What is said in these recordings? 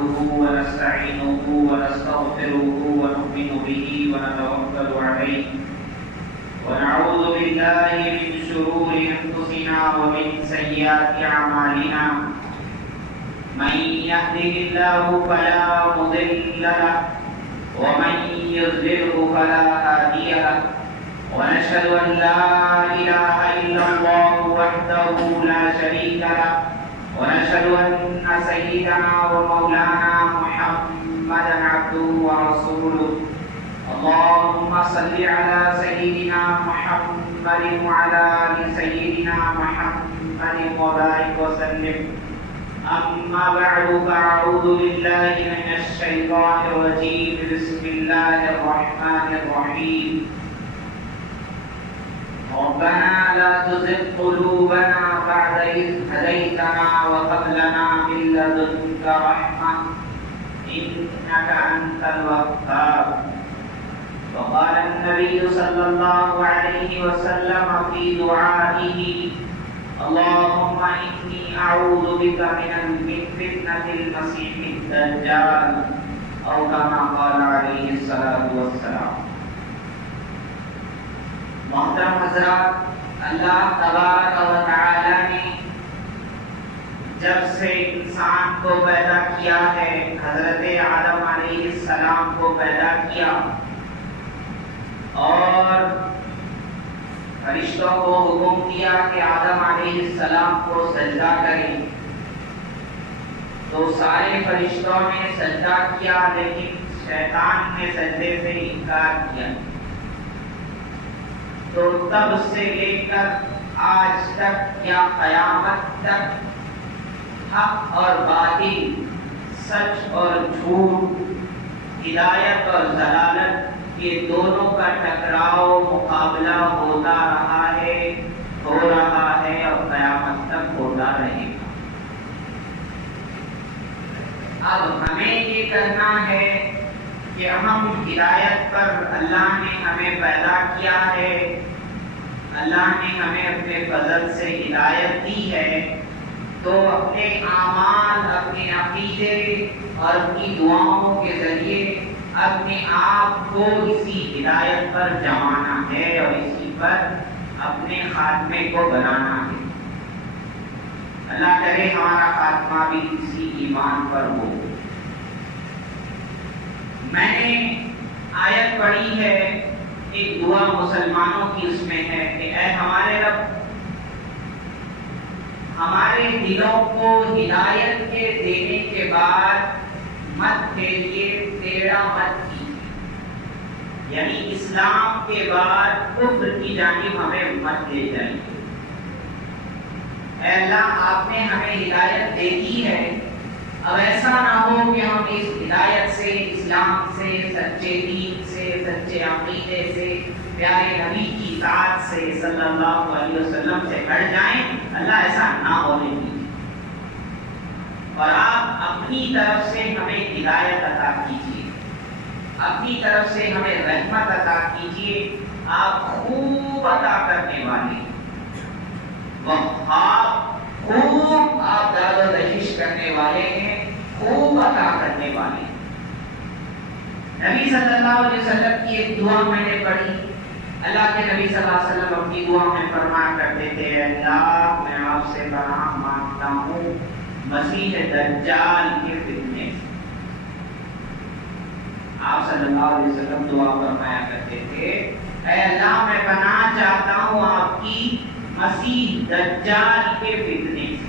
نحمده ونستعينه ونستغفره ونؤمن به ونتوكل عليه ونعوذ بالله من شرور أنفسنا ومن سيئات أعمالنا من يهده الله فلا مضل له ومن يضلله فلا هادي له ونشهد أن لا إله إلا الله وحده لا شريك له ونشهد أن سيدنا ومولانا محمدا عبده ورسوله اللهم صل على سيدنا محمد وعلى آل سيدنا محمد وبارك وسلم أما بعد فأعوذ بالله من الشيطان الرجيم بسم الله الرحمن الرحيم ربنا لا تزغ قلوبنا بعد إذ هديتنا وهب لنا من لدنك رحمة إنك أنت الوهاب وقال النبي صلى الله عليه وسلم في دعائه اللهم إني أعوذ بك من فتنة المسيح الدجال أو كما قال عليه الصلاة والسلام. محترم حضرات، اللہ تبارک و تعالی نے جب سے انسان کو پیدا کیا ہے، حضرت آدم علیہ السلام کو پیدا کیا اور فرشتوں کو حکم دیا کہ آدم علیہ السلام کو سجدہ کریں، تو سارے فرشتوں نے سجدہ کیا لیکن شیطان نے سجدے سے انکار کیا. تو تب سے لے کر آج تک یا قیامت تک حق اور باطل، سچ اور جھوٹ، ہدایت اور ضلالت، یہ دونوں کا ٹکراؤ مقابلہ ہوتا رہا ہے، ہو رہا ہے اور قیامت تک ہوتا رہے گا. اب ہمیں یہ کرنا ہے کہ ہم ہدایت پر، اللہ نے ہمیں پیدا کیا ہے، اللہ نے ہمیں اپنے فضل سے ہدایت دی ہے، تو اپنے اعمال، اپنے عقیدے اور اپنی دعاؤں کے ذریعے اپنے آپ کو اسی ہدایت پر جمانا ہے اور اسی پر اپنے خاتمے کو بنانا ہے. اللہ کرے ہمارا خاتمہ بھی اسی ایمان پر ہو. میں نے آیت پڑھی ہے، ایک دعا مسلمانوں کی اس میں ہے کہ اے ہمارے رب، ہمارے دلوں کو ہدایت کے دینے کے بعد مت پھیریے، ٹیڑھا مت کیجیے، یعنی اسلام کے بعد کفر کی جانب ہمیں مت لے جائیے. اے اللہ، آپ نے ہمیں ہدایت دے دی ہے، اب ایسا نہ ہو کہ ہم اس ہدایت سے، اسلام سے، سچے دین سے، سچے عقیدے سے، پیارے نبی کی ذات سے صلی اللہ علیہ وسلم سے ہٹ جائیں. اللہ ایسا نہ ہونے دیجیے، اور آپ اپنی طرف سے ہمیں ہدایت عطا کیجیے، اپنی طرف سے ہمیں رحمت عطا کیجیے. آپ خوب عطا کرنے والے، وہاب، خوب آپ داد و دہش کرنے والے ہیں، خوب عطا کرنے والے. نبی صلی اللہ علیہ وسلم کی ایک دعا میں نے پڑھی. اللہ کے نبی صلی اللہ علیہ وسلم اپنی دعا میں فرمایا کرتے تھے، اللہ میں آپ سے پناہ مانگتا ہوں مسیح دجال کے فتنے سے. آپ صلی اللہ علیہ وسلم دعا فرمایا کرتے تھے، اے اللہ میں پناہ چاہتا ہوں آپ کی مسیح دجال کے فتنے سے.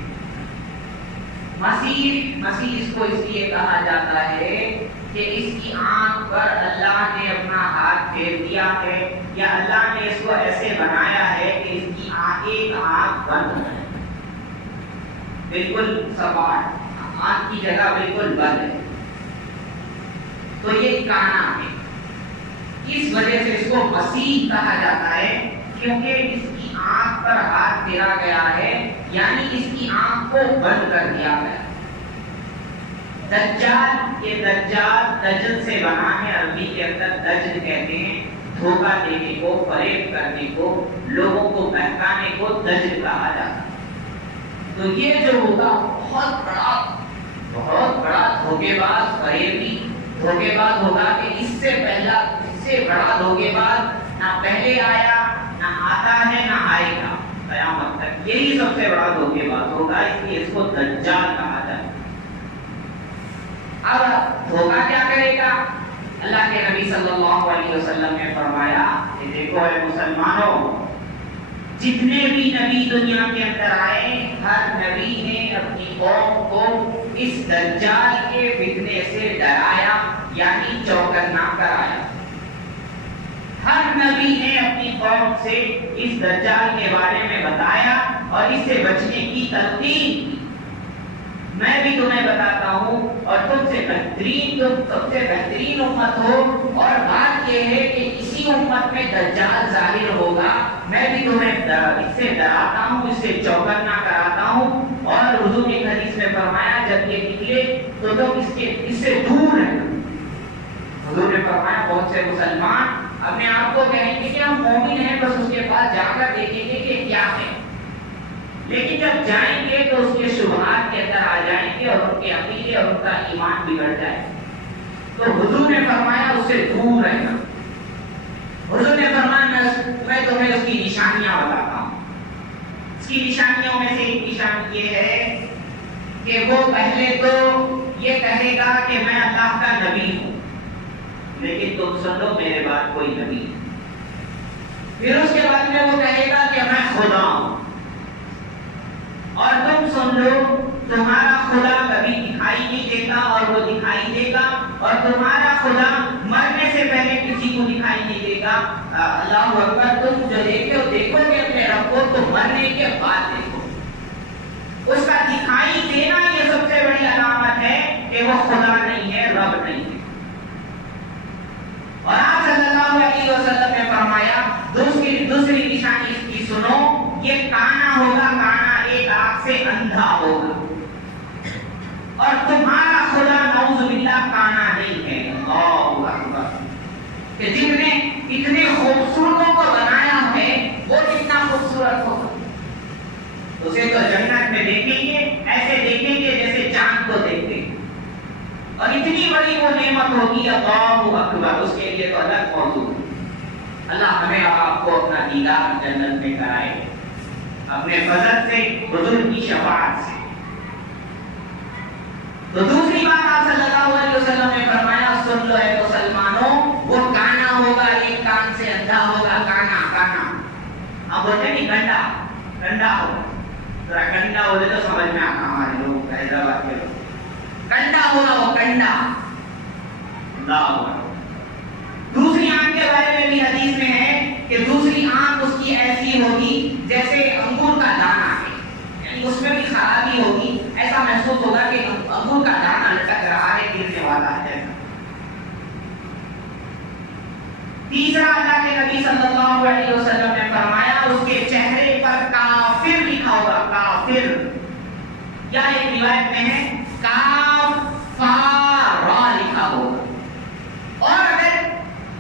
مسیح اس کو اس لیے کہا جاتا ہے کہ اس کی آنکھ پر اللہ نے اپنا ہاتھ پھیر دیا ہے، یا اللہ نے اس کو ایسے بنایا ہے کہ اس کی ایک آنکھ بند ہے، بالکل سپاٹ، آنکھ کی جگہ بالکل بند ہے. تو یہ کانا ہے، اس وجہ سے اس کو مسیح کہا جاتا ہے، کیونکہ اس کی آنکھ پر ہاتھ پھیرا گیا ہے، یعنی اس کی آنکھ کو بند کر دیا گیا. دجال، یہ دجال دجل سے بنا ہے، عربی کے اندر دجل کہتے ہیں دھوکہ دینے کو، فریب کرنے کو، لوگوں کو بہکانے کو دجل کہا جاتا ہے. تو یہ جو ہوگا بہت بڑا بہت بڑا دھوکے باز فریبی دھوکے باز ہوگا کہ اس سے بڑا دھوکے باز نہ پہلے آیا نہ آتا ہے نہ آئے گا قیامت تک. یہی سب سے بڑا دھوکے باز ہوگا, اس لیے اس کو دجال کہا جاتا ہے. اب دھوکا کیا کرے گا؟ اللہ کے نبی صلی اللہ علیہ وسلم نے فرمایا کہ دیکھو اے مسلمانوں, جتنے بھی نبی دنیا کے اندر آئے, ہر نبی نے اپنی قوم کو اس دجال کے فتنے سے ڈرایا, یعنی چوکنا کرایا. ہر نبی نے اپنی قوم سے اس دجال کے بارے میں بتایا اور اس سے بچنے کی تلقین کی. میں بھی تمہیں بتاتا ہوں, اور تم سے سب سے بہترین امت ہو, اور بات یہ ہے کہ اسی امت میں دجال ظاہر ہوگا. میں بھی تمہیں اس سے ڈراتا ہوں, اس سے چوکنا کراتا ہوں. اور حضور نے حدیث میں فرمایا جب یہ نکلے تو تم اس سے دور رہنا. حضور نے فرمایا بہت سے مسلمان اپنے آپ کو کہیں گے کہ ہم مومن ہیں, بس اس کے پاس جا کر دیکھیں گے کہ کیا ہے, لیکن جب جائیں گے تو اس کے شبہات کے اندر آ جائیں گے اور ان کے عقیدے اور ان کا ایمان بگڑ جائے. تو حضور نے فرمایا اس سے دور رہنا. حضور نے فرمایا میں تمہیں اس کی نشانیاں بتاتا ہوں. اس کی نشانیوں میں سے ایک نشانی یہ ہے کہ وہ پہلے تو یہ کہے گا کہ میں اللہ کا نبی ہوں, لیکن تم سن لو میرے بعد کوئی نبی ہے. پھر اس کے بعد میں وہ کہے گا کہ میں خدا ہوں, اور تم سن لو تمہارا خدا کبھی دکھائی نہیں دیتا اور وہ دکھائی دے گا, اور تمہارا خدا مرنے سے پہلے کسی کو دکھائی نہیں دے گا. اللہ اکبر. تم جو دیکھو گے اپنے رب کو تو مرنے کے بعد دیکھو. اس کا دکھائی دینا یہ سب سے بڑی علامت ہے کہ وہ خدا نہیں ہے, رب نہیں ہے. اور آپ صلی اللہ علیہ وسلم نے فرمایا دوسری نشانی اس کی سنو, یہ کانا ہوگا, کانا ایک آنکھ سے اندھا ہوگا, اور تمہارا خدا نعوذ باللہ کانا نہیں ہے. اللہ اکبر. کہ جن نے اتنے خوبصورتوں کو بنایا ہے وہ کتنا خوبصورت ہوگا. اسے تو جنت میں دیکھیں گے, ایسے دیکھیں گے جیسے چاند کو دیکھتے ہیں, اور اتنی بڑی وہ نعمت ہوگی. اللہ اکبر. اس کے لیے تو الگ موضوع ہے. اللہ ہمیں آپ کو اپنا دیدار جنت میں کرائے اپنے فضل سے, حضور کی شفاعت سے. تو دوسری بات آپ صلی اللہ علیہ وسلم نے فرمایا سن لو اے مسلمانوں, وہ کانا ہوگا, ایک کان سے اندھا ہوگا. کانا اب بولتے ہیں کنڈا ہوگا. ذرا کنڈا بولے تو سمجھ میں آتا ہمارے لوگ, حیدرآباد کے لوگ. کنڈا ہوگا, وہ کنڈا. اللہ ہوگا. دوسری آنکھ کے بارے میں بھی حدیث میں ہے کہ دوسری آنکھ اس کی ایسی ہوگی جیسے انگور کا دانہ ہے, یعنی اس میں بھی خرابی ہوگی. ایسا محسوس ہوگا کہ انگور کا دانہ لٹک رہا ہے, گرنے والا ہے. تیسرا اللہ کے نبی صلی اللہ علیہ وسلم نے فرمایا اس کے چہرے پر کافر لکھا ہوگا. کافر, یا ایک روایت میں ہے کافارا لکھا ہوگا.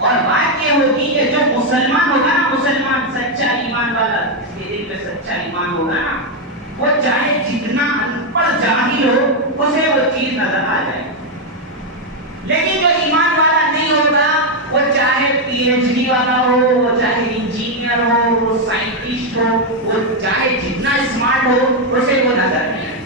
اور بات یہ ہوگی کہ جو مسلمان ہوگا نا, مسلمان سچا ایمان والا, اس کے دل میں سچا ایمان ہوگا نا, وہ چاہے جتنا ان پڑھ جاہل ہو اسے وہ چیز نظر آ جائے. لیکن جو ایمان والا نہیں ہوگا, وہ چاہے PhD والا ہو, وہ چاہے انجینئر ہو, وہ سائنٹسٹ ہو, وہ چاہے جتنا اسمارٹ ہو, اسے وہ نظر نہیں آئے.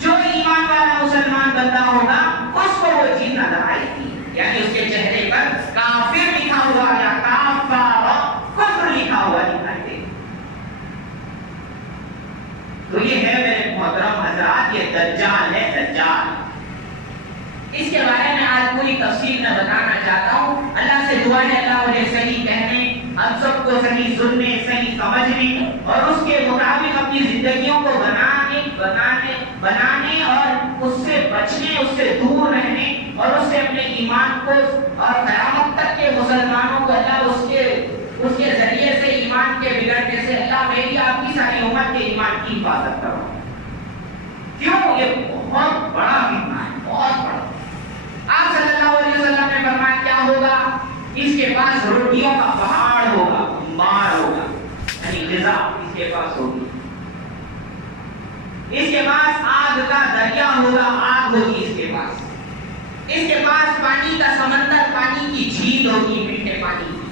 جو ایمان والا مسلمان بندہ ہوگا اس کو وہ چیز نظر آئے گی, یعنی اس کے چہرے پر کافر لکھا ہوا یا کفر لکھا ہوا دکھائی دے. تو یہ ہے میرے محترم حضرات, یہ دجال ہے, دجال. اس کے بارے میں آج پوری تفصیل میں بتانا چاہتا ہوں. اللہ سے دعا ہے اللہ مجھے صحیح کہنے, ہم سب کو صحیح سننے, صحیح سمجھنے اور اس کے مطابق اپنی زندگیوں کو بنانے اور اس سے بچنے, اس سے دور رہنے, اور اس سے اپنے ایمان کو اور قیامت تک کے مسلمانوں کو اللہ اس کے ذریعے سے ایمان کے بگڑنے سے اللہ میری آپ کی ساری امت کے ایمان کی حفاظت کرو. کیوں؟ یہ بہت بڑا فتنہ ہے, بہت بڑا. آپ صلی اللہ علیہ وسلم نے فرمایا کیا ہوگا, اس کے پاس روٹیوں کا پہاڑ ہوگا, مار ہوگا, یعنی غذا اس کے پاس ہوگی. اس کے پاس آگ کا آگ ہوگی اس کے پاس پانی کا سمندر، پانی کی جھیل ہوگی میٹھے پانی کی.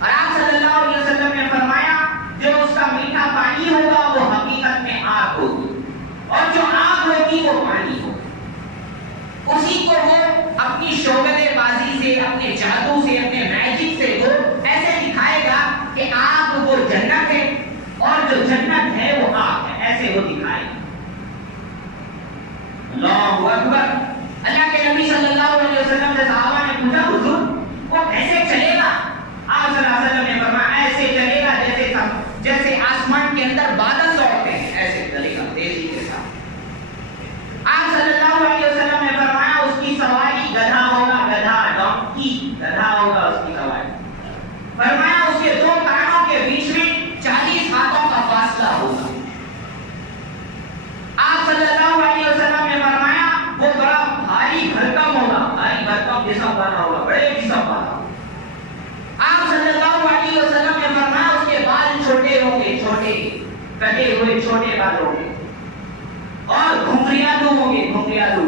اور آپ صلی اللہ علیہ وسلم نے فرمایا جو اس کا میٹھا پانی ہوگا وہ حقیقت میں آگ ہوگی، اور جو آگ ہوگی وہ پانی ہوگی. اسی کو وہ اپنی شعبدے بازی سے، اپنے جادو سے، اپنے میجک سے وہ ایسے دکھائے گا کہ آگ وہ جنت ہے اور جو جنت ہے وہ آگ ہے، ایسے وہ دکھائے گا. اللہ اکبر. اللہ کے نبی صلی اللہ علیہ وسلم سے صحابہ نے پوچھا حضور وہ کیسے چلے گا؟ آپ صلی اللہ علیہ وسلم نے فرمایا ایسے چلے گا جیسے آسمان کے اندر بادل دوڑتے ہیں، ایسے چلے گا تیزی کے ساتھ. آپ صلی اللہ علیہ وسلم نے فرمایا اس کی سواری گدھا ہوگا، گدھا ڈونکی گدھا ہوگا اس کی سواری. فرمایا اس کے دو کانوں کے بیچ میں 40 ہاتھوں کا فاصلہ ہوگا. آپ صلی اللہ علیہ وسلم نے فرمایا وہ بڑا بھاری بھرکم ہوگا، بھاری بھرکم جسم والا ہوگا، بڑے جسم والا. آپ صلی اللہ علیہ وسلم نے فرمایا اس کے بال چھوٹے ہوں گے، چھوٹے کٹے ہوئے چھوٹے بال ہوں گے، اور گھنگریالو ہوں گے، گھنگریالو.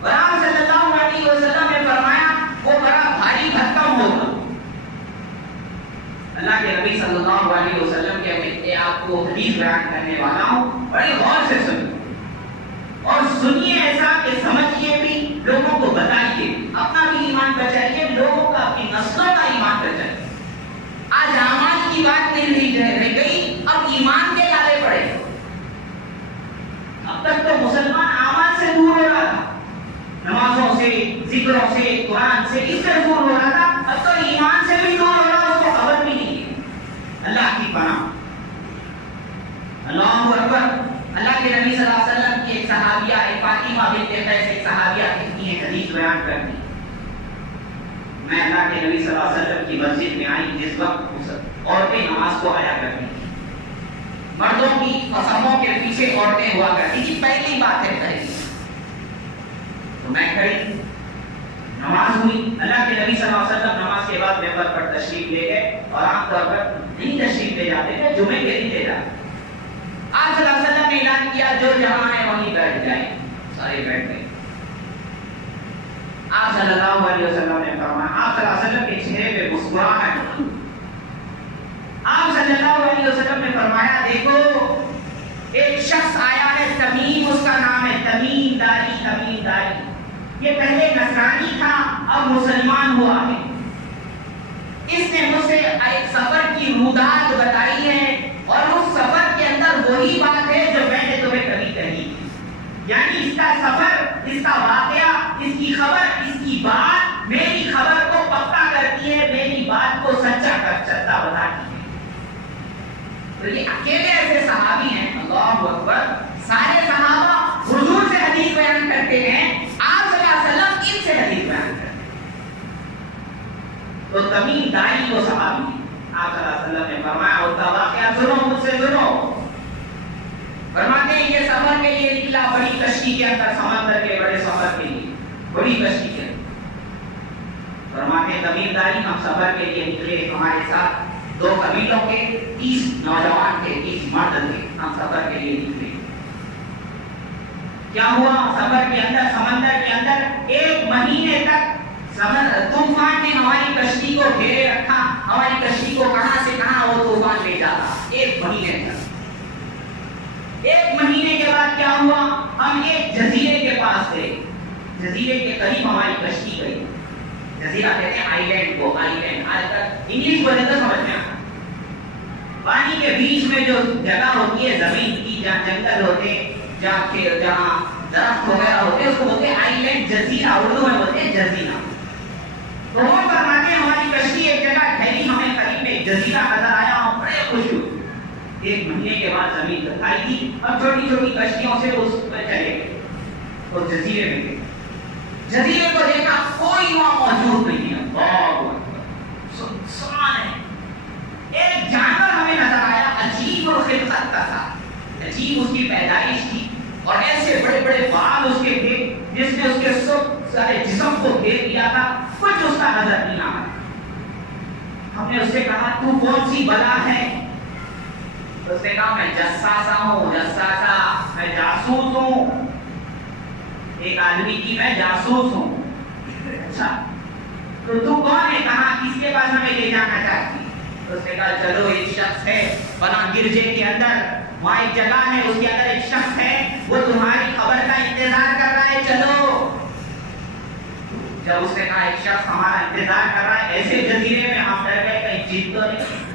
اور آپ صلی اللہ علیہ وسلم نے فرمایا وہ بڑا بھاری بھرکم ہوگا. اللہ کے نبی صلی اللہ علیہ وسلم کے میں آپ کو حدیث بیان کرنے والا ہوں، بڑے غور سے سنیں اور سنیے ایسا کہ سمجھیے بھی، لوگوں کو بتائیے، اپنا بھی ایمان بچائیے، لوگوں کا، اپنی نسلوں کا ایمان بچائیے. آج اعمال کی بات نہیں رہ گئی، اب ایمان کے لالے پڑے. اب تک تو مسلمان اعمال سے دور ہو رہا تھا، نمازوں سے، ذکروں سے، قرآن سے، اس سے دور ہو رہا تھا. اب تو ایمان سے بھی دور ہو رہا، اس کو خبر بھی نہیں ہے. اللہ کی پناہ. اللہ اکبر. اللہ کے نبی صلی اللہ علیہ وسلم کی ایک صحابیہ، ایک فاطمہ بنت قیس، ایک صحابیہ کہتی ہے، حدیث بیان کرتی ہے میں اللہ کے نبی صلی اللہ علیہ وسلم کی مسجد میں آئی جس وقت عورتیں نماز کو آیا کرتی تھی، مردوں کی قسموں کے پیچھے عورتیں ہوا کرتی تھی. پہلی بات ہے پہلی. تو میں کھڑی، نماز ہوئی. اللہ کے نبی صلی اللہ علیہ وسلم نماز کے بعد ممبر پر تشریف لے گئے، اور عام طور پر نہیں تشریف لے جاتے تھے، جمعے کے دن لے جاتے. آپ صلی اللہ علیہ وسلم نے اعلان کیا جو جہاں ہے وہیں بیٹھ جائیں. سارے بیٹھ گئے. آپ صلی اللہ علیہ وسلم نے فرمایا، آپ صلی اللہ علیہ وسلم کے چہرے پہ مسکراہٹ. آپ صلی اللہ علیہ وسلم نے فرمایا دیکھو ایک شخص آیا ہے، تمیم اس کا نام ہے، تمیم داری. تمیم داری یہ پہلے نصرانی تھا، اب مسلمان ہوا ہے. اس نے مجھ سے ایک سفر کی رودات بتائی ہے، اور اس سفر کے اندر وہی بات ہے جو میں نے تمہیں کبھی کہی تھی. یعنی اس کا سفر، اس کا واقعہ، اس کی خبر، اس کی بات میری خبر کو پکا کرتی ہے، میری بات کو سچا بتاتی ہے. تو یہ اکیلے ایسے صحابی ہیں، اللہ اکبر. سارے صحابہ حضور سے حدیث بیان کرتے ہیں، آپ صلی اللہ علیہ وسلم ان سے حدیث بیان کرتے ہیں. تو تمیم داری وہ صحابی، آپ صلی اللہ علیہ وسلم نے فرمایا اس کا واقعہ سنو، مجھ سے سنو. فرماتے ہیں یہ سفر کے لیے نکلا، بڑی کشتی کے اندر، سمندر کے بڑے سفر کے لیے بڑی کشتی کے اندر. فرماتے ہیں تمیم داری ہم سفر کے لیے نکلے، ہمارے ساتھ 2 قبیلوں کے 30 نوجوان تھے، 30 مرد تھے. ہم سفر کے لیے نکلے. کیا ہوا سفر کے اندر، سمندر کے اندر 1 مہینے تک طوفان نے ہماری کشتی کو گھیرے رکھا. ہماری کشتی کو کہاں سے کہاں وہ طوفان لے جاتا. 1 مہینے تک. 1 مہینے کے بعد کیا ہوا، ہم ایک جزیرے کے پاس تھے. جزیرے کے قریب ہماری کشتی گئی. جزیرہ کہتے ہیں آئیلینڈ کو. آئیلینڈ آج تک انگلش بولے تو سمجھ میں آتا. پانی کے بیچ میں جو جگہ ہوتی ہے زمین کی، جہاں جنگل ہوتے، جہاں درخت وغیرہ ہوتے، اس کو بولتے ہیں آئیلینڈ، جزیرہ. اردو میں بولتے ہیں جزیرہ. تو وہ فرماتے ہیں ہماری کشتی ایک جگہ ٹھہری، ہمیں قریب میں ایک جزیرہ نظر آیا، ہم بڑے خوش ہوئے. 1 مہینے کے بعد زمین دکھائی دی، اب چھوٹی چھوٹی کشتیوں سے اس پر چلے گئے اور جزیرے میں گئے. جزیرے کو دیکھا، کوئی وہاں موجود نہیں ہے. سنسان ہے. ایک جانور ہمیں نظر آیا، عجیب الخلقت کا تھا، عجیب اس کی پیدائش تھی، اور ایسے بڑے بڑے بال اس کے تھے جس نے اس کے سب سارے جسم کو گھیر لیا تھا. کچھ اس کا نظر نہیں آیا. ہم نے اس سے کہا تو کون سی بلا ہے؟ اس نے کہا میں جساسا ہوں، جساسا، میں جاسوس ہوں. ایک آدمی کی میں جاسوس ہوں. اچھا تو تو کون ہے, کہاں, کس کے پاس ہمیں لے جانا چاہتی؟ اس نے کہا چلو ایک شخص ہے فلاں گرجے کے اندر, وہاں ایک جگہ ہے, اس کے اندر ایک شخص ہے, وہ تمہاری خبر کا انتظار کر رہا ہے, چلو. جب اس نے کہا ایک شخص ہمارا انتظار کر رہا ہے, ایسے جزیرے میں ہم ڈر گئے کہیں جیت تو نہیں.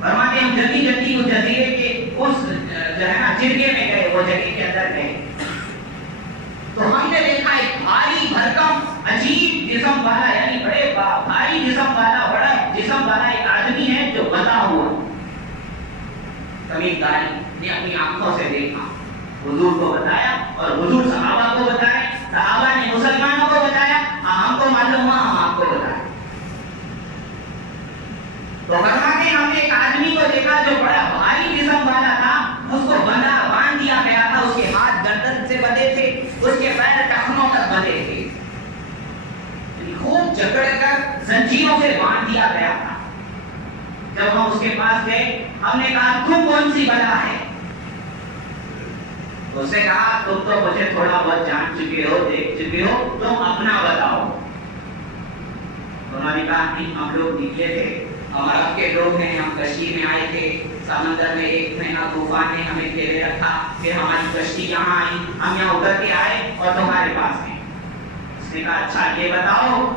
فرماتے ہم جلدی جلدی اس جزیرے کے اس جو ہے نا جرگے میں گئے, وہ جگہ کے اندر گئے تو ہم نے دیکھا ایک بھاری بھرکم عجیب جسم والا, یعنی بڑے بھاری جسم والا, بڑا جسم والا ایک آدمی ہے جو بندھا ہوا, قمیصداری نے اپنی آنکھوں سے دیکھا, حضور کو بتایا اور حضور صحابہ کو بتایا, صحابہ نے مسلمانوں کو بتایا, ہم کو معلوم ہوا, ہم آپ کو بتایا. تو فرماتے ہم نے ایک آدمی کو دیکھا جو بڑا بھاری جسم والا تھا, اس کو باندھ دیا گیا تھا, اس کے ہاتھ گردن سے بندھے تھے, اس کے پیر ٹخنوں تک بندھے تھے, خوب جکڑ کر زنجیروں سے باندھ دیا گیا تھا. جب ہم اس کے پاس گئے, ہم نے کہا تم کون سی بلا ہے؟ اس نے کہا تم تو مجھے تھوڑا بہت جان چکے ہو, دیکھ چکے ہو, تم اپنا بتاؤ. انہوں نے کہا نہیں, ہم لوگ نکلے تھے, ہم عرب کے لوگ ہیں, ہم کشتی میں آئے تھے, سمندر میں ایک مہینہ طوفان نے ہمیں گھیرے رکھا, پھر ہماری کشتی یہاں آئی, ہم یہاں اتر کے آئے اور تمہارے پاس ہیں. اس نے کہا اچھا یہ بتاؤ,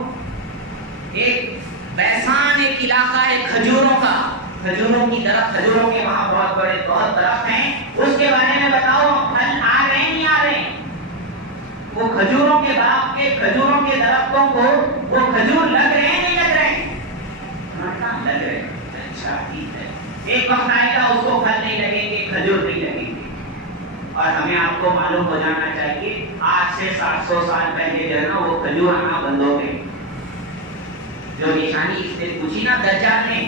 ایک بیسان ایک علاقہ ہے کھجوروں کا, کھجوروں کی درخت, کھجوروں کے وہاں بہت بڑے بہت درخت ہیں, اس کے بارے میں بتاؤ, پھل آ رہے ہیں نہیں آ رہے ہیں؟ وہ کھجوروں کے باغ کے کھجوروں کے درختوں کو وہ کھجور لگ رہے ہیں نہیں لگ رہے ہیں؟ لگ رہے. اچھا ٹھیک ہے, ایک وقت آئے گا اس کو پھل نہیں لگیں گے, کھجور نہیں لگیں گے. اور ہمیں آپ کو معلوم ہو جانا چاہیے آج سے 700 سال پہلے جو ہے نا وہ کھجور آنا بند ہو گئے. جو نشانی اس نے پوچھی نا دجال نے,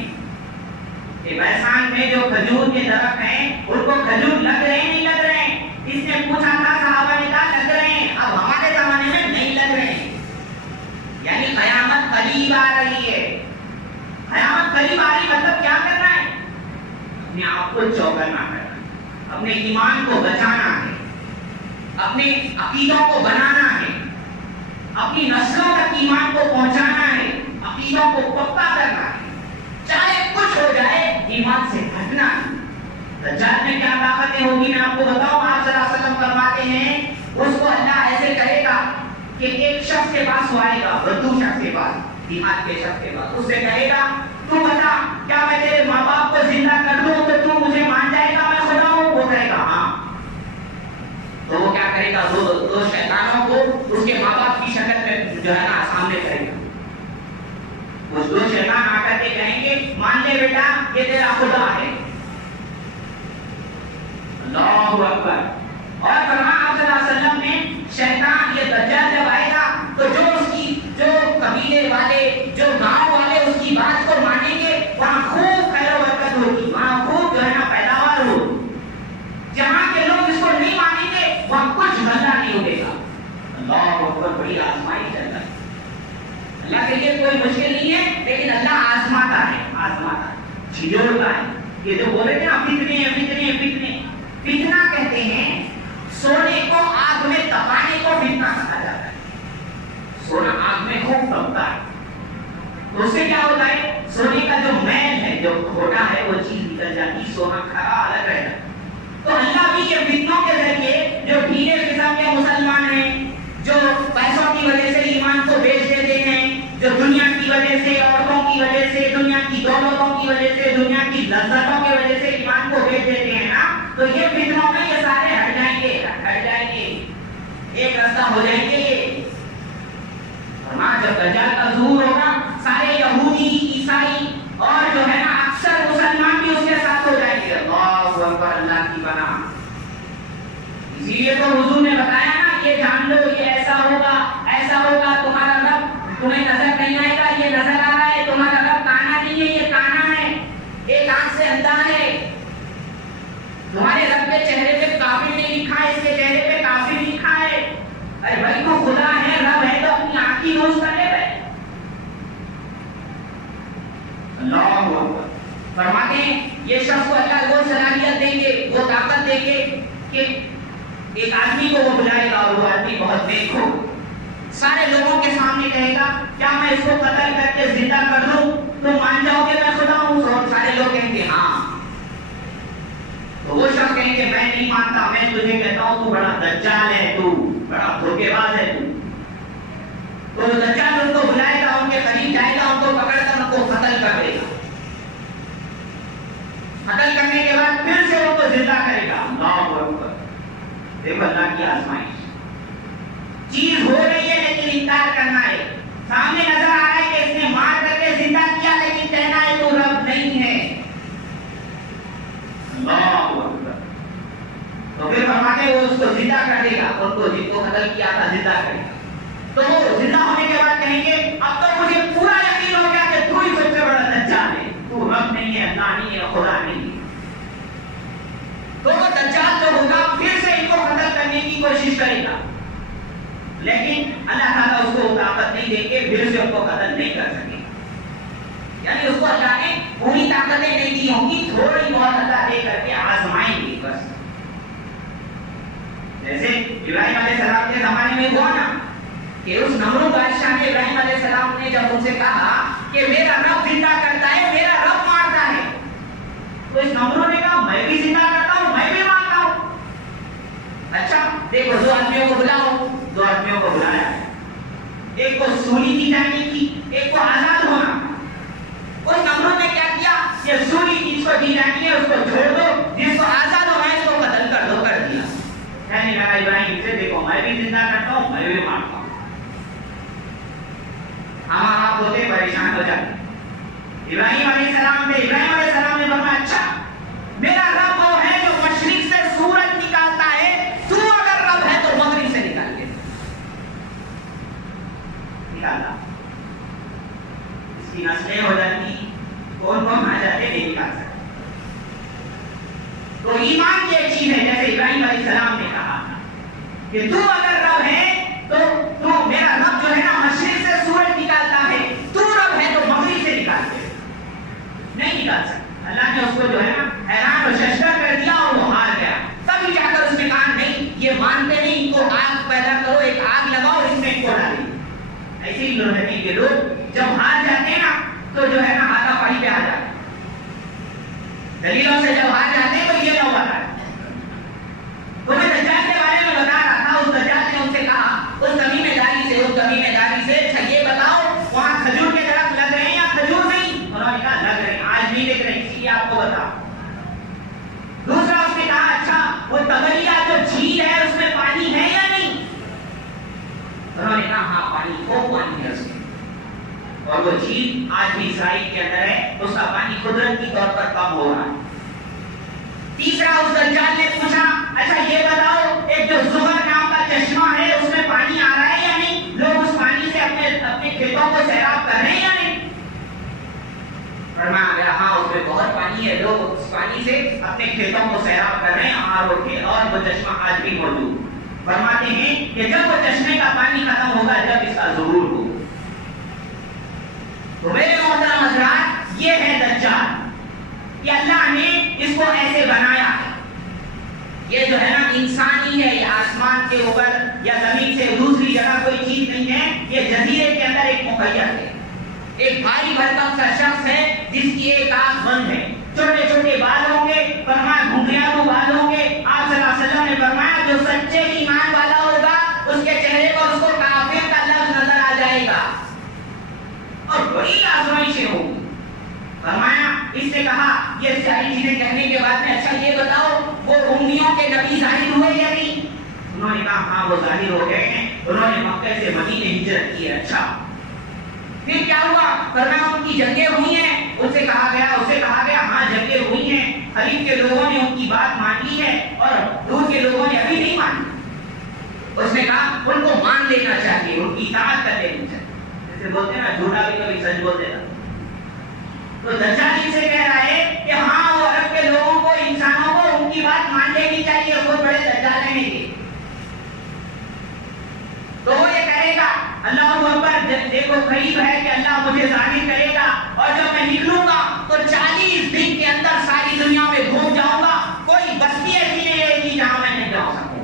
کہ بیسان میں جو کھجور کے درخت ہیں ان کو کھجور لگ رہے ہیں نہیں لگ رہے ہیں؟ اس نے پوچھا تھا, صحابہ نے کہا لگ رہے ہیں. اب ہمارے زمانے میں نہیں لگ رہے ہیں, یعنی قیامت قریب آ رہی ہے. قیامت قریب آ رہی مطلب کیا کرنا ہے؟ اپنے آپ کو چوکنا ہے, اپنے ایمان کو بچانا ہے, اپنے عقیدوں کو بنانا ہے, اپنی نسلوں تک ایمان کو پہنچانا ہے, عقیدوں کو پکا کرنا ہے, چاہے کچھ ہو جائے ایمان سے ہٹنا ہے. دجال میں کیا طاقتیں ہوگی میں آپ کو بتاؤں. آپ صلی اللہ علیہ وسلم فرماتے ہیں اس کو اللہ ایسے کرے گا کہ ایک شخص کے پاس وہ آئے گا, بدو شخص کے پاس, دیہات کے شخص کے پاس, اس سے کہے گا تو بتا کیا میں تیرے ماں باپ کو زندہ کر دوں تو تو مجھے مان جائے گا میں خدا ہوں؟ وہ کہے گا ہاں. تو وہ کیا کرے گا, دو شیطانوں کو اس کے ماں باپ کی شکل میں جو ہے نا سامنے کرے گا. وہ دو شیطان آ کر کے کہیں گے مان لے بیٹا یہ تیرا خدا ہے. اللہ اکبر. اور فرمایا آپ صلی اللہ علیہ وسلم نے شیطان یہ دجال جب آئے گا تو جو اس کی جو قبیلے والے جو گاؤں والے اس کی بات کو مانیں گے وہاں خوب خیر و برکت ہوگی, وہاں خوب جو ہے نا پیداوار ہوگی. جہاں کے لوگ اس کو نہیں مانیں گے وہاں کچھ بھلا نہیں ہوگا. اللہ اکبر. بڑی آزمائی چل رہا ہے. اللہ کے لیے کوئی مشکل نہیں ہے, لیکن اللہ آزماتا ہے, آزماتا ہے, جھجوڑتا ہے. یہ جو بولے تھے نا فتنے فتنے فتنے, فتنہ کہتے ہیں سونے کو آگ میں تپانے کو فتنہ کہا جاتا ہے. سونا آگ میں خوب تپتا ہے تو اس سے کیا ہوتا ہے, سونے کا جو میل ہے جو کھوٹا ہے وہ چیز نکل جاتی, سونا کھڑا الگ رہتا ہے. تو اللہ بھی یہ فتنوں کے ذریعے جو ڈھیلے قسم کے مسلمان ہیں, جو پیسوں کی وجہ سے ایمان کو بیچ دیتے ہیں, جو دنیا کی وجہ سے, عورتوں کی وجہ سے, دنیا کی دولتوں کی وجہ سے, دنیا کی لذتوں کی وجہ سے ایمان کو بیچ دیتے ہیں نا, تو یہ فتنوں میں یہ سارے ہٹ جائیں گے, ہٹ جائیں گے, ایک راستہ ہو جائیں گے. یہ ہاں جب دجال کا ظہور ہوگا سارے یہودی عیسائی اور جو ہے نا اکثر مسلمان بھی اس کے ساتھ ہو جائیں گے. اللہ اکبر. اللہ کی پناہ. اسی لیے تو حضور نے بتایا نا یہ جان لو یہ ایسا ہوگا ایسا ہوگا, تمہارا رب تمہیں نظر نہیں آئے گا, یہ نظر آ رہا ہے, تمہارا رب کانا نہیں ہے یہ کانا ہے, ایک آنکھ سے اندھا ہے, تمہارے رب کے چہرے پہ کافر نہیں لکھا ہے, اس کے چہرے پہ کافر لکھا ہے. ارے بھائی تو خدا ہے, رب ہے تو اپنی آنکھ کی نوز کر لے بھائی. اللہ اکبر. فرماتے ہیں یہ شخص کو اللہ وہ صلاحیت دیں گے, وہ طاقت دیں گے کہ ایک آدمی کو وہ بلائے گا اور وہ آدمی بہت نیک ہو، سارے لوگوں کے سامنے کہے گا کیا میں اس کو قتل کر کے زندہ کر دوں تو مان جاؤ گے میں خدا ہوں؟ اور سارے لوگ کہیں گے ہاں. تو وہ شخص کہیں گے میں نہیں مانتا، میں تجھے کہتا ہوں تو بڑا دجال ہے، تو بڑا دھوکے باز ہے تو. تو دجال ان کو بلائے گا، ان کے قریب جائے گا، ان کو پکڑ کر ان کو قتل کر دے گا. قتل کرنے کے بعد پھر سے ان کو زندہ کرے گا. اللہ اکبر. دیکھو اللہ کی آزمائش، چیز ہو رہی ہے لیکن انکار کرنا ہے. سامنے نظر آ رہا ہے کہ اس نے مار کر کے زندہ کیا لیکن کہنا ہے تو رب نہیں ہے. اللہ اکبر. تو پھر فرماتے وہ اس کو زندہ کر دے گا، ان کو جن کو قتل کیا تھا زندہ کرے گا. تو وہ زندہ ہونے کے بعد کہیں گے اب تو مجھے پورا یقین ہو گیا کہ تو ہی سب سے بڑا دجال ہے، تو رب نہیں ہے، اللہ نہیں ہے، خدا نہیں ہے. تو وہ دجال جو ہوگا پھر سے ان کو قتل کرنے کی کوشش کرے گا، لیکن اللہ تعالیٰ اس کو طاقت نہیں دے کے پھر سے ان کو قتل نہیں کر سکے. یعنی اس کو اللہ نے پوری طاقتیں نہیں دی ہوں گی، تھوڑی بہت اللہ دے کر کے آزمائیں گے بس. جیسے ابراہیم علیہ السلام کے زمانے میں ہوا نا کہ اس نمرود بادشاہ نے ابراہیم علیہ السلام نے جب ان سے کہا کہ میرا رب زندہ کرتا ہے، میرا رب مارتا ہے، تو اس نمرود نے کہا میں بھی زندہ کرتا ہوں، میں بھی مارتا ہوں. اچھا دیکھو دو آدمیوں کو بلاؤ. دو آدمیوں کو بلایا، ایک کو سولی دی جانے کی، ایک کو آزاد ہونا. اس نمرود نے کیا کیا، یہ سولی جس کو دی جانی ہے اس کو چھوڑ دو، جس کو آزاد ہونا ہے اس کو قتل کر دو. کر دیا. کہنے لگا ابراہیم سے دیکھو میں بھی زندہ کرتا ہوں، میں بھی مارتا ہوں. ہم آپ ہوتے پریشان ہو جاتے. ابراہیم علیہ السلام نے فرمایا اچھا میرا رب وہ ہے جو مشرق سے سورج نکالتا ہے، تو اگر رب ہے تو مغرب سے نکال کے نکالتا. اس کی نسلیں ہو جاتی، کون کون آ جاتے نہیں نکال سکتے. تو ایمان کی ایک چیز ہے، جیسے ابراہیم علیہ السلام نے کہا کہ تو اگر رب ہے تو میرا رب جو ہے نا مشرق سے سورج نکالتا ہے، تو رب ہے تو مغرب سے نکال کے نہیں نکال سکتا. اللہ نے اس کو جو ہے نا حیران اور ششدر کر دیا اور وہ ہار گیا. تبھی جا کر اس نے کہا نہیں یہ مانتے نہیں، ان کو آگ پیدا کرو، ایک آگ لگاؤ اور اس میں ان کو ڈالیں. ایسے ہی لوگ ہیں کہ لوگ جب ہار جاتے ہیں نا تو جو ہے نا ہاتھا پائی پہ آ جاتے ہیں. دلیلوں سے جب ہار جاتے ہیں تو یہ لوگ آتا ہے. تو میں دجال کے بارے میں بتا رہا تھا. اس دجال نے ان سے کہا اس کمینے داری سے اچھا یہ بتاؤ وہاں کھجور کے درخت لگ رہے ہیں یا کھجور نہیں؟ انہوں نے کہا لگ رہے ہیں، آج نہیں دیکھ رہے اسی لیے آپ کو بتا. دوسرا اس نے کہا اچھا وہ تبریا جو جھیل ہے اس میں پانی ہے یا نہیں؟ انہوں نے کہا ہاں پانی خوب پانی ہے اس میں، اور وہ جھیل آج بھی اسرائیل کے اندر ہے، اس کا پانی قدرتی طور پر کم ہو رہا ہے. تیسرا اس دجال نے پوچھا اچھا یہ بتاؤ ایک جو زہر نام کا چشمہ ہے اس میں پانی آ رہا ہے یا نہیں؟ لوگ اس پانی سے اپنے کھیتوں کو سیراب کر رہے ہیں یا نہیں؟ فرمایا گیا ہاں اس میں بہت پانی ہے، لوگ اس پانی سے اپنے کھیتوں کو سیراب کر رہے ہیں اور وہ چشمہ آج بھی موجود. فرماتے ہیں کہ جب وہ چشمے کا پانی ختم ہوگا جب اس کا ظہور ہو. تو میرے محترم حضرات یہ ہے دجال کہ اللہ نے اس کو ایسے بنایا ہے. یہ جو ہے نا انسانی ہے، یہ آسمان کے اوپر یا زمین سے دوسری جگہ کوئی چیز نہیں ہے، یہ جزیرے کے اندر ایک مقید ہے. ایک بھاری بھرکم سا شخص ہے جس کی ایک آنکھ بند ہے، چھوٹے چھوٹے بال ہوں گے، فرمایا گھنگریالو بال ہوں گے. آپ صلی اللہ علیہ وسلم نے فرمایا جو سچے ایمان والا ہوگا اس کے چہرے پر اس کو کافر کا لفظ نظر آ جائے گا اور بڑی آزمائشیں ہوں گی. فرمایا اس نے کہا یہ ساری چیزیں کہنے کے بعد میں اچھا یہ بتاؤ وہ امیوں کے نبی ظاہر ہوئے یا نہیں؟ انہوں نے کہا ہاں وہ ظاہر ہو گئے ہیں، انہوں نے مکہ سے مدینے ہجرت کی ہے. اچھا پھر کیا ہوا؟ فرمایا ان کی جنگیں ہوئی ہیں. اس سے کہا گیا ہاں جنگیں ہوئی ہیں، خلیف کے لوگوں نے ان کی بات مانی ہے اور دور کے لوگوں نے ابھی نہیں مانی. اس نے کہا ان کو مان لینا چاہیے، ان کی اطاعت کر لینی چاہیے. جیسے بولتے ہیں نا جھوٹا بھی کبھی سچ بول دیتا. تو دجال ان سے کہہ رہا ہے کہ ہاں وہ عرب کے لوگوں کو، انسانوں کو ان کی بات مان لینی چاہیے، بہت بڑے دجال ہیں یہ. تو وہ یہ کہے گا اللہ اکبر دیکھو قریب ہے کہ اللہ مجھے ظاہر کرے گا اور جب میں نکلوں گا تو 40 دن کے اندر ساری دنیا میں گھوم جاؤں گا، کوئی بستی ایسی نہیں رہے گی جہاں میں نہیں جا سکوں.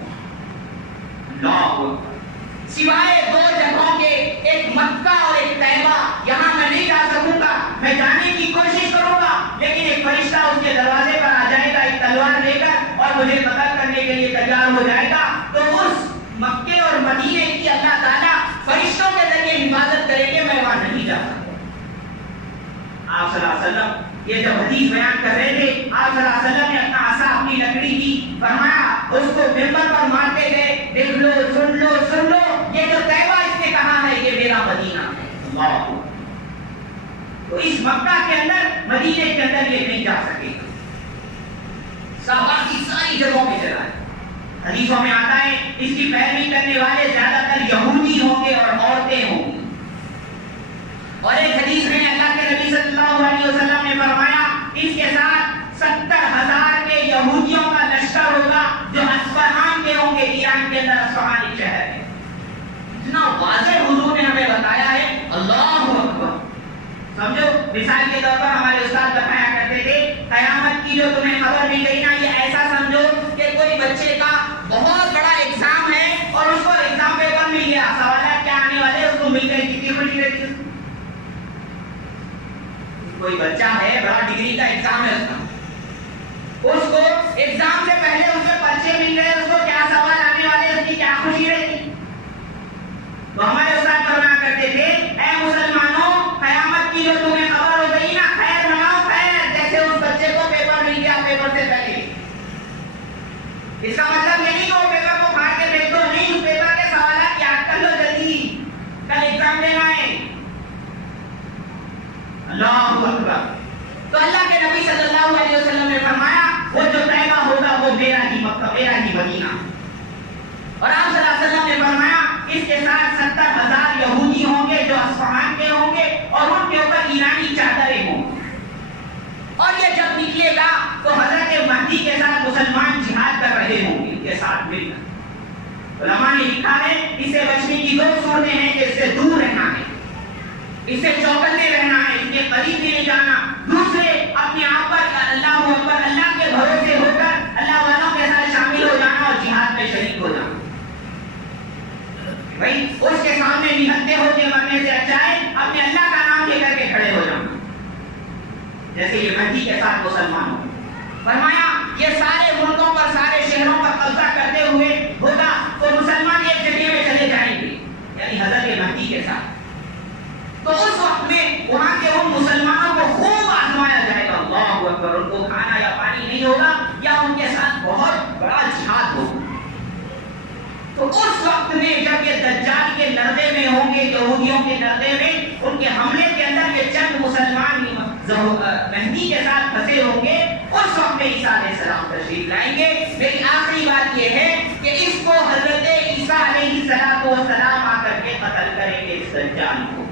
سوائے دو جگہوں کے، ایک مکہ اور ایک طیبہ، یہاں میں نہیں جا سکوں گا، میں جانے کی کوشش کروں گا، لیکن ایک فرشتہ اس کے دروازے پر آ جائے گا ایک تلوار لے کر اور مجھے قتل کرنے کے لیے تیار ہو جائے گا، تو اس مکے اور مدینے کی اللہ تعالیٰ فرشتوں کے ذریعے حفاظت کریں گے، میں وہاں نہیں جا سکتا۔ آپ صلی اللہ علیہ وسلم یہ جب حدیث بیان کر رہے تھے، آپ صلی اللہ علیہ وسلم نے اپنا عصا اپنی لکڑی کی، فرمایا اس کو ممبر پر مارتے گئے، دیکھ لو، سن لو، سن لو، یہ جو طیبہ اس نے کہا ہے یہ میرا مدینہ ہے۔ اللہ، تو اس مکہ کے اندر، مدینے کے اندر یہ نہیں جا سکے گا، باقی ساری جگہوں پہ چلا ہے۔ حدیثوں میں آتا ہے اس کی پیروی کرنے والے زیادہ تر یہودی ہوں گے اور عورتیں ہوں گی، اور ایک حدیث میں اللہ کے نبی صلی اللہ علیہ وسلم نے فرمایا اس کے ساتھ 70,000 کے یہودیوں کا لشکر ہوگا جو اصفہان کے ہوں گے، ایران کے اندر اصفہان ایک شہر ہے۔ اتنا واضح حضور نے ہمیں بتایا ہے، اللہ اکبر۔ سمجھو، مثال کے طور پر ہمارے استاد بتایا کرتے تھے قیامت کی جو تمہیں خبر مل گئی نا، یہ ایسا سمجھو کہ کوئی بچے کا بہت بڑا ایگزام ہے اور اس کو ایگزام پیپر مل گیا، سوالات کیا آنے والے اس کو مل گئے، کتنی خوشی رہتی ہے۔ کوئی بچہ ہے، بڑا ڈگری کا ایگزام ہے اس کو ایگزام سے پہلے اس میں پرچے مل گئے، اس کو کیا سوال آنے والے، اس کی کیا خوشی رہتی۔ تو ہمارے استاد فرمایا کرتے تھے اے مسلمانوں، قیامت کی جو تمہیں خبر ہو گئی نا، خیر مناؤ خیر، جیسے اس بچے کو پیپر مل گیا پیپر سے پہلے۔ اس کا مطلب یہ نہیں کہ وہ پیپر کو پھاڑ کے پھینک دو، نہیں، اس پیپر کے سوالات یاد کر لو جلدی، کل ایگزام دینا ہے۔ اللہ اکبر۔ تو اللہ کے نبی صلی اللہ علیہ وسلم نے فرمایا وہ جو طیبہ ہوگا وہ میرا ہی مکہ، میرا ہی مدینہ، اور آپ صلی اللہ علیہ وسلم نے فرمایا اس کے ساتھ 70,000 یہودی ہوں گے جو اصفہان کے ہوں گے اور ان کے اوپر ایرانی چادریں ہوں گی، اور یہ جب نکلے گا تو حضرت مہدی کے ساتھ مسلمان جہاد کر رہے ہوں گے، ان کے ساتھ مل کر۔ علماء نے لکھا ہے اس سے بچنے کی دو صورتیں ہیں کہ اس سے دور رہنا ہے، اس سے چوکنے رہنا ہے، اس کے قریب نہیں جانا، دوسرے اپنے آپ پر اللہ اکبر، اللہ کے بھروسے ہو کر اللہ والوں کے ساتھ شامل ہو جانا اور جہاد میں شریک ہو جانا۔ بھائی اس کے سامنے نہتے ہو کے مرنے سے اچھا ہے اپنے اللہ کا نام لے کر کے کھڑے ہو جانا، جیسے یہ مہدی کے ساتھ مسلمانوں۔ فرمایا یہ سارے ملکوں پر، سارے شہروں پر قبضہ کرتے ہوئے ہوگا تو مسلمان ایک جگہ میں چلے جائیں گے، یعنی حضرت مہدی کے ساتھ۔ تو اس وقت میں وہاں کے ان مسلمانوں کو خوب آزمایا جائے گا، اللہ اکبر، ان کو کھانا یا پانی نہیں ہوگا یا ان کے ساتھ بہت بڑا جہاد ہوگا۔ تو اس وقت میں جب یہ دجال کے لردے میں ہوں گے، یہودیوں کے لردے میں، ان کے حملے کے اندر یہ چند مسلمان مہدی کے ساتھ پھنسے ہوں گے، اس وقت میں عیسیٰ علیہ السلام تشریف لائیں گے۔ میری آخری بات یہ ہے کہ اس کو حضرت عیسیٰ علیہ السلام آ کر کے قتل کریں گے اس دجال کو،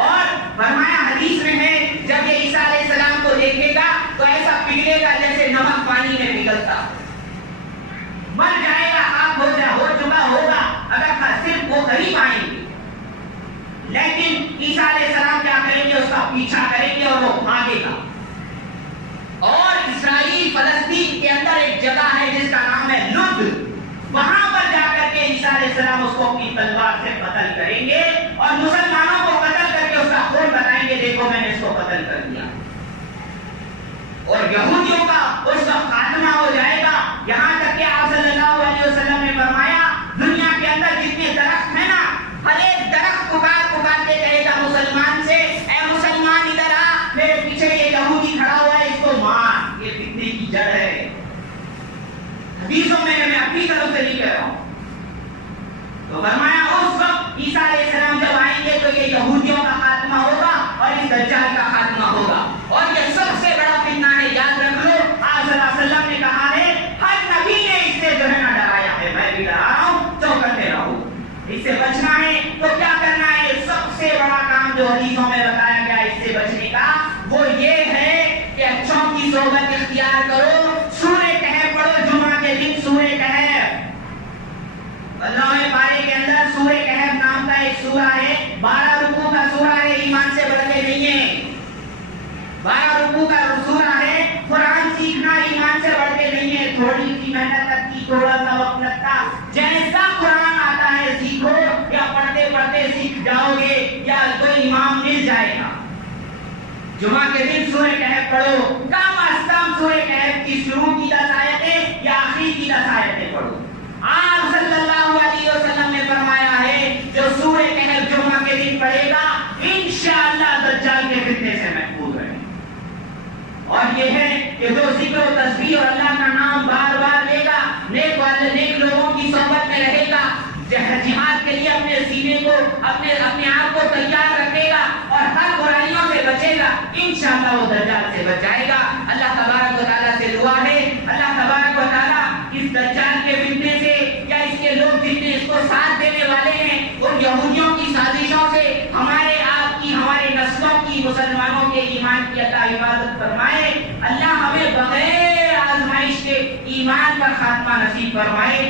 اور فرمایا حدیث میں ہے جب یہ عیسیٰ علیہ السلام کو دیکھے گا تو ایسا پگھلے گا جیسے نمک پانی میں پگھلتا، مر جائے گا، خاک ہو چکا ہوگا اگر صرف وہ قریب آئیں گے، لیکن عیسیٰ علیہ السلام کیا کریں گے، اس کا پیچھا کریں گے اور وہ بھاگے گا۔ اور اسرائیل فلسطین کے اندر ایک جگہ ہے جس کا نام ہے لد، وہاں پر جا کر کے عیسیٰ علیہ السلام اس کو اپنی تلوار سے قتل کریں گے اور مسلمانوں کو قتل کر کے اس کا خون بتائیں گے دیکھو میں نے اس کو قتل کر دیا، اور یہودیوں کا اس کا خاتمہ ہو جائے گا۔ یہاں تک کہ آپ صلی اللہ علیہ وسلم نے فرمایا دنیا کے اندر جتنے درخت ہیں نا، ہر ایک درخت پکار کے کہے گا مسلمان سے، اے مسلمان ادھر آ، میرے پیچھے یہ یہودی کھڑا ہوا ہے، اس کو مار، یہ فتنے کی جڑ ہے۔ حدیثوں میں اپنی طرف سے نہیں کہہ رہا ہوں۔ تو فرمایا اس وقت عیسیٰ علیہ السلام جب آئیں گے تو یہ یہودیوں کا خاتمہ ہوگا اور اس دجال کا خاتمہ ہوگا، اور یہ سب سے بڑا فتنہ ہے، یاد رکھ لو۔ آپ صلی اللہ علیہ وسلم نے کہا ہے ہر نبی نے اس سے جو ہے نا ڈرایا ہے، میں بھی ڈرا رہا ہوں، چوکنے رہو، اس سے بچنا ہے تو کیا کرنا ہے؟ سب سے بڑا کام جو حدیثوں میں بتایا گیا اس سے بچنے کا وہ یہ ہے کہ اچھوں کی صحبت اختیار کرو، سورہ کہف پڑھو، جمعہ کے دن سورہ کہف، اللہ پارے کے اندر سورہ کہف نام کا ایک سورہ ہے، 12 رکوع کا سورہ ہے، ایمان سے بڑھ کے نہیں ہے، 12 رکوع کا سورہ ہے، قرآن سیکھنا ایمان سے بڑھ کے نہیں ہے، تھوڑی سی محنت کی تھوڑا سا وقت لگتا. جیسا قرآن آتا ہے سیکھو, یا پڑھتے پڑھتے سیکھ جاؤ گے یا کوئی امام مل جائے گا. جمعہ کے دن سورہ کہف پڑھو, کم از کم سورہ کہف کی شروع کی 10 آیتیں یا آخری کی 10 آیتیں پڑھو. آپ صلی اللہ علیہ وسلم نے فرمایا ہے جو سورہ کہف جمعہ کے دن پڑھے گا انشاءاللہ دجال کے فتنے سے محفوظ رہے. اور یہ ہے کہ جو ذکر و تسبیح اور اللہ کا نام بار بار لے گا, نیک لوگوں کی صحبت میں رہے گا, جہاد کے لیے اپنے سینے کو اپنے آپ کو تیار رکھے گا اور ہر برائیوں سے بچے گا, انشاءاللہ وہ دجال سے بچ جائے گا. اللہ تبارک و تعالیٰ سے دعا ہے اللہ تبارک و تعالیٰ اس دجال کے فتنے سے یا اس کے لوگ جتنے اس کو ساتھ دینے والے ہیں ان یہودیوں کی سازشوں سے ہمارے آپ کی ہمارے نسلوں کی مسلمانوں کے ایمان کی اللہ حفاظت فرمائے. اللہ ہمیں بغیر آزمائش کے ایمان پر خاتمہ نصیب فرمائے.